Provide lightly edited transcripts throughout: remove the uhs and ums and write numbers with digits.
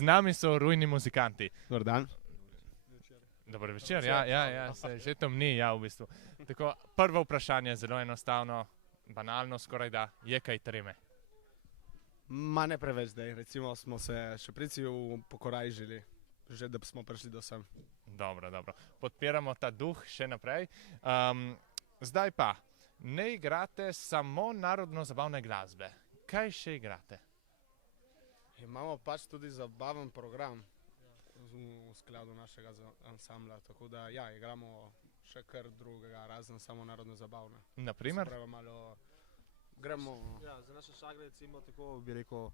Z nami so Rujni muzikanti. Dobar dan. Dober večer, ja, se že temni, ja, v bistvu. Tako, prvo vprašanje, zelo enostavno, banalno skoraj da, je kaj treme? Ma ne preveč zdaj, recimo smo se še prici pokorajžili, že da smo prišli do sem. Dobro. Podpiramo ta duh še naprej. Zdaj pa, ne igrate samo narodno-zabavne glasbe. Kaj še igrate? Imamo pač tudi zabaven program v skladu našega ansambla, tako da ja, igramo še kar drugega, razen samo narodno-zabavne. Naprimer? Se pravi, malo gremo... Ja, za naše šagre, recimo, tako bi rekel,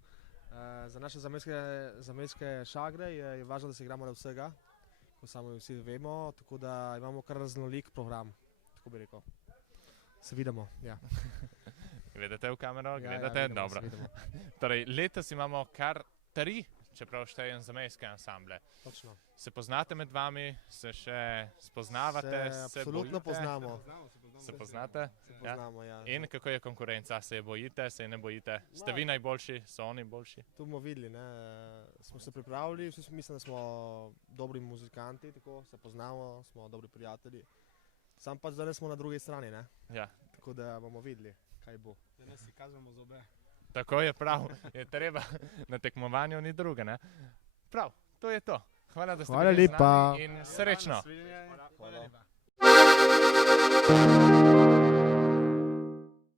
za naše zamejske šagre je važno, da se igramo na vsega, ko samo vsi vemo, tako da imamo kar raznolik program, tako bi rekel. Se vidimo, ja. Gledate v kamero? Ja, Gledate? vidimo, Dobro. se vidimo. Torej, letos imamo kar 3, čeprav štejem zamejske ansamble. Točno. Se poznate med vami? Se še spoznavate? Se absolutno poznamo. Se poznate? Se poznamo, ja. In kako je konkurenca? Se je bojite, se je ne bojite? Ste vi najboljši? So oni boljši? Tu bomo videli, ne. Smo se pripravili, vsi mislim, da smo dobri muzikanti, tako se poznamo, smo dobri prijatelji. Sam pač danes smo na drugi strani, ne. Ja. Tako da bomo videli, kaj bo. Danes si kažemo zobe. Tako je prav, je treba, na tekmovanju ni druge, ne? Prav, to je to. Hvala, da ste Hvala bili z lepa. nami in srečno. Hvala lepa.